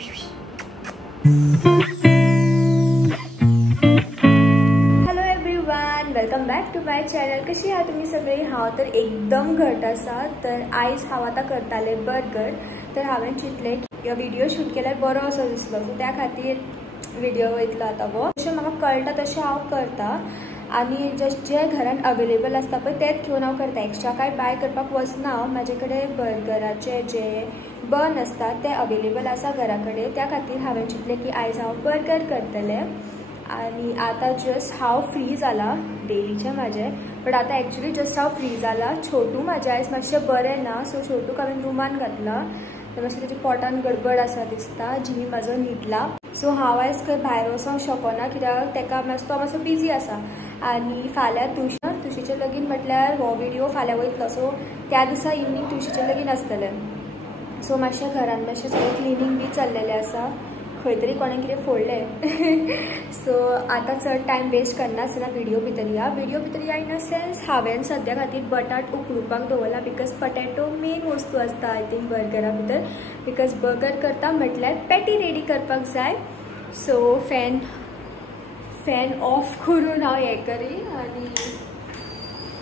Hello everyone, welcome back to my channel. कशी आहात तुम्ही सगळी? हांव तर एकदम घट आसा. तर आयज हांव आतां करताले बर्गर. तर हांवें चिंतलें व्हिडिओ शूट केल्यार बरो असो दिसलो, सो त्या खातीर व्हिडिओ वयतलो आतां हो. जशें म्हाका कळटा तशें हांव करता आनी जे घरान अवेलेबल आसता पळय तेंच घेवन हांव करता. एक्स्ट्रा कांय बाय करपाक वचना हांव. म्हाजे कडेन बर्गराचे जे बन असतात ते अवेलेबल आसा घरा कडेन. त्या खातीर हांवें चिंतलें की आयज हांव बर्गर करतलें. आनी आतां जस्ट हांव फ्री जाला डेलीचें म्हाजें, बट आतां एक्चुली जस्ट हांव फ्री जाला. छोटू म्हाजें आयज मातशें बरें ना, सो छोटूक हांवें रुमान घातला. तर मातशें तेजे पोटान गडबड आसा दिसता. जिमी म्हाजो न्हिदला, सो हांव आयज खंय भायर वचोंक शकना, कित्याक ताका तो मातसो बिजी आसा. आनी फाल्यां तुळशीचें लगीन म्हटल्यार हो व्हिडिओ फाल्यां वयतलो, सो त्या दिसा इवनींग तुळशीचें लगीन आसतलें. सो मातशें घरान मातशें सगळें क्लिनींग बी चल्लेलें आसा. खंय तरी कोणें कितें फोडलें. सो आतां चड टायम वेस्ट करनासतना व्हिडिओ भितर या इन अ सेन्स हांवें सद्या खातीर बटाट उकडुपाक दवरला, बिकॉज पटेटो मेन वस्तू आसता आय थिंक बर्गरा भितर. बिकॉज बर्गर करता म्हटल्यार पॅटी रेडी करपाक जाय. सो फॅन ऑफ करून हांव हें करी. आनी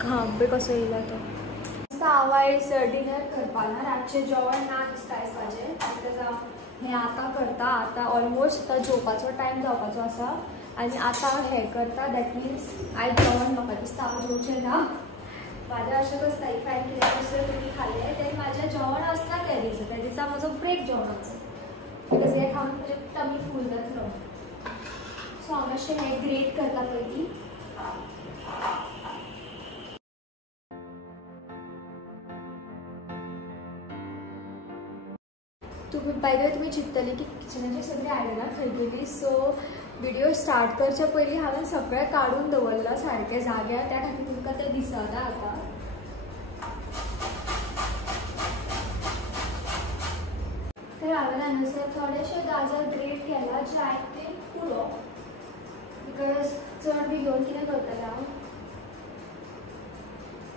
घाम बी कसो येयला तो. हांव आयज डिनर करपा ना, रातचें जेवण ना दिसता आयज म्हाजें, बिकॉज हांव हें आतां करता. आतां ऑलमोस्ट आतां जेवपाचो टायम जावपाचो आसा आनी आतां हांव हें करता. दॅट मिन्स आयज जेवण म्हाका दिसता हांव जेवचें ना. म्हाजें अशें कसता इफ हांवें कितें दुसरें तुमी खाल्लें तें म्हाजें जेवण आसना त्या दिसा म्हजो ब्रेक जेवणाचो, बिकॉज हें खावन म्हजें टमी फूल जातलो. सो हांव मातशें हें ग्रेट करता पयलीं. तुम्ही चिंततली की किचनाची सगळी आयदनां खंय गेली. सो व्हिडिओ स्टार्ट करचे पयलीं हांवें सगळें काडून दवरलां सारकें जाग्यार, त्या खातीर तुमकां तें दिसना आतां. तर हांवें हांगासर थोडेशे गाजर ग्रेट केला, जे आय थिंक पुरो, बिकॉज चड बी घेवन कितें करतलें हांव.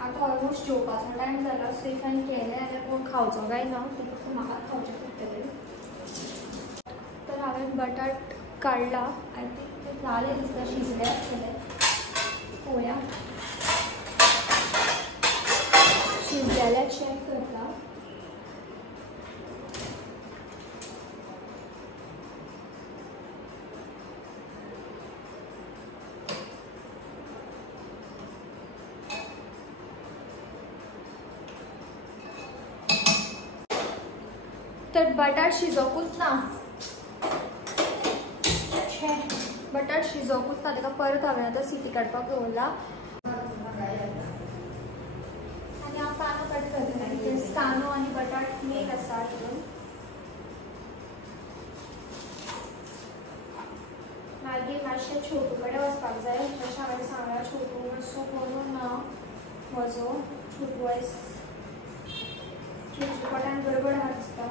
आतां ऑलमोस्ट जेवपाचो टायम जाला, सो इफ हांवें केलें जाल्यार कोण खावचो काय ना, फक्त म्हाका खावचें पडटलें. तर हांवें बटाट काडला. आय थिंक ते जाले दिसता, शिजले आसतले. पळोवया, शिजलेले चॅक करता. तर बटाट शिजोकूच ना, बटाट शिजोकूच ना, ताका परत हांवें आतां सिटी काडपाक दवरला. आनी हांव कांदो कट करतलें, बिकॉज कांदो आनी बटाट मेन आसा तितून. मागीर मातशें छोटू कडेन वचपाक जाय. जशें हांवें सांगलां, छोटू मातसो बरो ना म्हजो. छोटू आयज छोटूच्या पोटान गडबड आसा दिसता.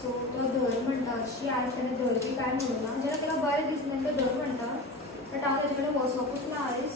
सो तो धर म्हणटा अशी. आयज ताणें धर बी कांय म्हणना, जेन्ना ताका बरें दिसना तो धर म्हणटा, बट हांव ताजे कडेन वचोकूच ना आयज.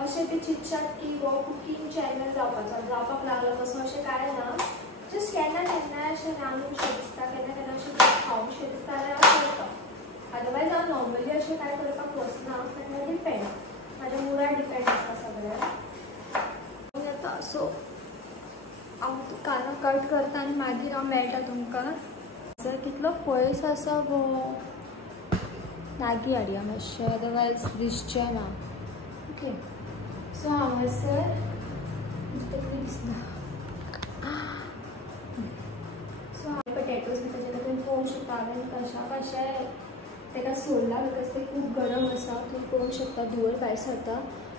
अशें ते चिंततात की हो कुकिंग चॅनल जावपाक लागलो कसो, अशें कांय ना. जस्ट केन्ना केन्ना अशें रांदूंकशें दिसता, केन्ना केन्ना अशें खावंकशें दिसता जाल्यार हांव करता. अदरवायज हांव नॉर्मली अशें कांय करपाक वचना. केन्ना डिपेंड, म्हाज्या मुडार डिपेंड आसता सगळें जाता. सो हांव कांदो कट करता आनी मागीर हांव मेळटा तुमकां. जर कितलो पयस आसा गो, लागीं हाडया मातशें, अदरवायज दिसचें ना. ओके, सो हांगासर दिसना. सो हांवें पटेटोज बी ताजे खातीर पळोवंक शकता. हांवें कशें ताका सोडला, बिकॉज ते खूब गरम आसा. तूं पळोवंक शकता धुंवर भायर सरता.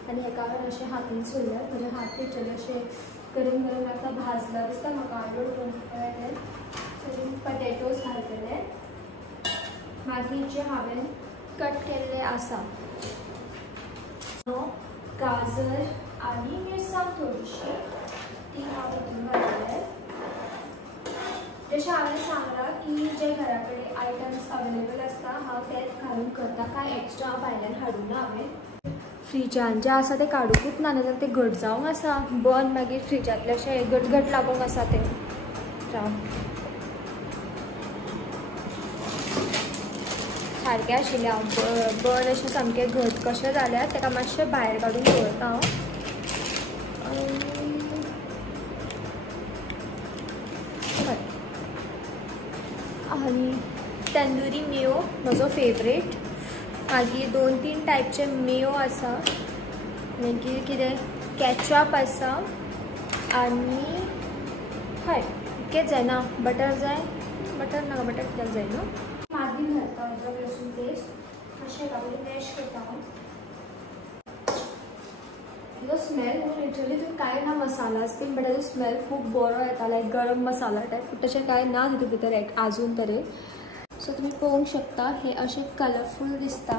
आनी हेका हांवें अशें हातीन सोडल्यात. म्हजे हात भितरले अशें गरम गरम आतां भाजला दिसता म्हाका. आलू तें सो पटेटोज घालतले. मागीर जे हांवें कट केल्ले आसा गाजर आणि मिरसांग थोडीशी ती हांव हितून घालतलें. जशें हांवें सांगलां की जे घरा कडेन आयटम्स अवेलेबल आसता हांव तेच घालून करता, काय एक्स्ट्रा भायल्यान हाडूना हांवें. फ्रिजान जे आसा ते काडूंकूच ना, नाजाल्यार ते घट जावंक आसा. बन मागीर फ्रिजांतले अशें घट लागूंक आसा ते. सारकें आशिल्लें हांव बन अशें सामकें घट कशें जाल्यार ताका मातशें भायर काडून दवरता हांव. आनी तंदुरी मेयो म्हजो फेवरेट. मागीर 2-3 टायपचे मेयो आसा. मागीर कितें कॅचअप आसा आनी हय इतकेंच जायना. बटर जाय, बटर नाका, बटर कित्याक जाय न्हू. मागीर घालता अद्रक लसूण पेस्ट अशें घालून मॅश करता हांव. जो स्मेल लिटरली तितून कांय ना मसालाच बीन, बट ताजो स्मेल खूब बरो येता, लायक गरम मसाला टायप. तशें कांय ना तितून भितर आजून तरी. सो तुमी पळोवंक शकता हे अशें कलरफूल दिसता.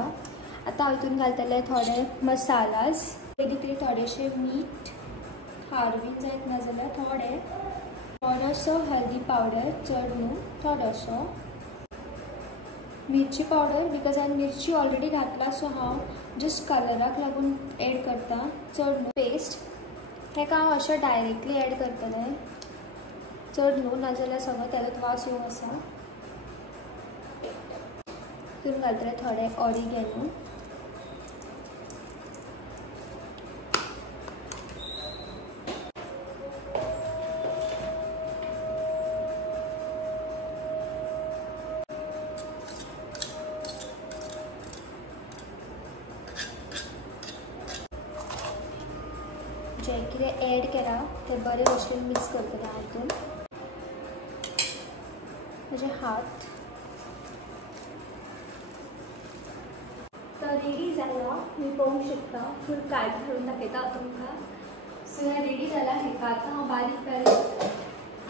आतां हांव हितून घालतलें थोडे मसालाज. कितें थोडेशें मीठ, हारवीन जायत ना जाल्यार थोडोसो हल्दी पावडर, चड न्हू, थोडोसो मिरची पावडर, बिकॉज हांवें मिरची ऑलरेडी घातला. सो हांव जस्ट कलराक लागून एड करता, चड न्हू. पेस्ट हेका हांव अशें डायरेक्टली एड करतलें, चड न्हू, नाजाल्यार सगळो तेजोच वास येवंक आसा. तितून घालतलें थोडे ऑरिगेनो. जें कितें एड केलां तें बरें भशेन मिक्स करतलें हांव हितून. म्हजे हात तर रेडी जाला. मी पळोवंक शकता, फूल कायट घालून दाखयता हांव तुमकां. सो हें रेडी जालां. हेका आतां हांव बारीक बारीक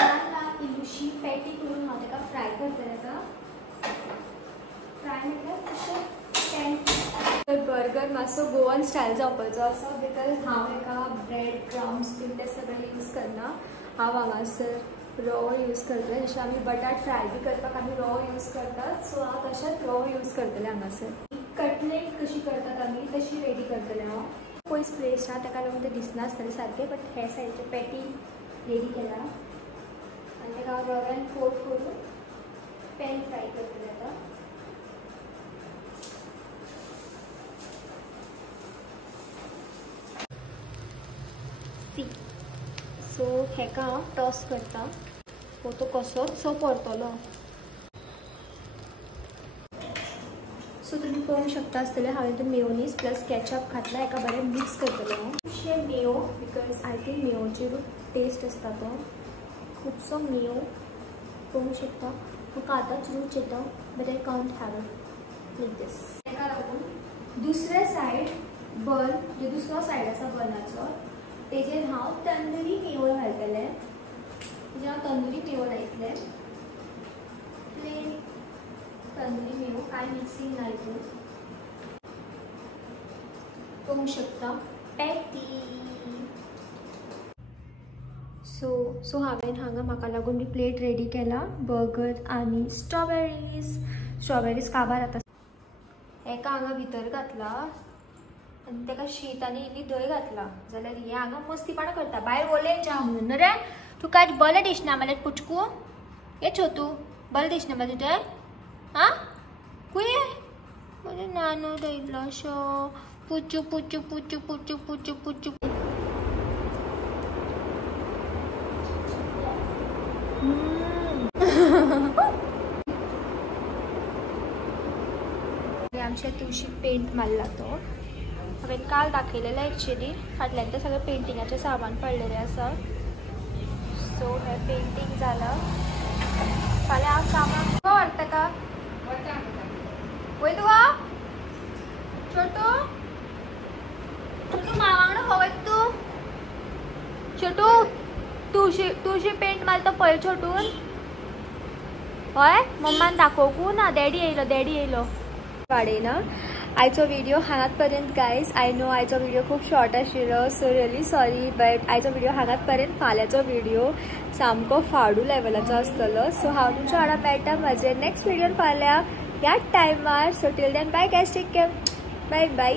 ल्हान इल्लीशी पॅटी करून हांव ताका फ्राय करतलें. ताका फ्राय म्हटल्यार अशें पॅन. तर बर्गर मातसो गोवन स्टायल जावपाचो आसा, बिकॉज हांव हेका ब्रेड क्रम्स बीन ते सगळें यूज करना. हांव हांगासर रवो यूज करतलें. जशें आमी बटाट फ्राय बी करपाक आमी रवो यूज करतात, सो हांव तशेंच रवो यूज करतलें हांगासर. कटलेट कशी करतात आमी तशी रेडी करतलें हांव. पयस प्लेस आसा ताका लागून तें दिसनासतलें सारकें, बट हे सायडीचे पॅटी रेडी केला आनी ताका हांव रव्यान कोट करून पॅन फ्राय करतलें आतां. सो हेका हांव टॉस करता. तो कसोचो परतलो. सो तुमी पळोवंक शकता आसतलें हांवें हितून मेयोनीज प्लस कॅचअप घातला. हेका बरें मिक्स करतलें हांव. खुबशे मेयो, बिकॉज आय थिंक मेयोचेरूच टेस्ट आसता तो. खुबसो मेयो पळोवंक शकता. म्हाका आतांच रूच येता, but I can't have it like this. ताका लागून दुसरे सायड बन, जो दुसरो सायड आसा बनाचो, तेजेर हांव तंदुरी मेयो घालतलें. तेजेर हांव तंदुरी मेयो लायतलें. प्लेन तंदुरी मेयो, कांय मिक्सिंग ना हितून. पळोवंक शकता पॅटी. सो हांवें हांगा म्हाका लागून बी प्लेट रेडी केला. बर्गर आनी स्ट्रॉबेरीज काबार आतां. हेका हांगा भितर घातला आनी ताका शीत आनी इल्ली दही घातला, जाल्यार हे हांगा मस्तीपणा करता. भायर ओलेन जा म्हणून न्हू रे. तुका आज बरें दिसना मरे पुचकू. ये छोटू बरें दिसना मरे तुजें? हां कुये बरें नानू इल्लोसो पुचू पुचू पुचू पुचू पुचू पुचू. आमच्या तुळशीक पेंट मारला तो. हांवें काल दाखयलेलें एक्चुअली. फाटल्यान ते सगळें पेंटिंगाचें सामान पडलेलें आसा. सो हें पेंटींग जालां. फाल्यां हांव सामान व्हरता ताका. वय तुका छोटू छोटू मा वांगडा खंय वयता तूं? छोटू तुळशी पेंट मारता पळय छोटून. हय मम्मान दाखोवकू ना. डॅडी येयलो वाडयना. आयचो व्हिडिओ हांगात पर्यंत गायज. आय नो आयचो व्हिडिओ खूप शॉर्ट आशिल्लो, सो रियली सॉरी, बट आयचो व्हिडिओ हांगात पर्यंत. फाल्यांचो व्हिडिओ सामको फाडू लेवलाचो आसतलो. सो हांव तुमच्या वांगडा मेळटा म्हजे नेक्स्ट व्हिडिओन फाल्यां ह्याच टायमार. So till then bye guys, take care, bye bye.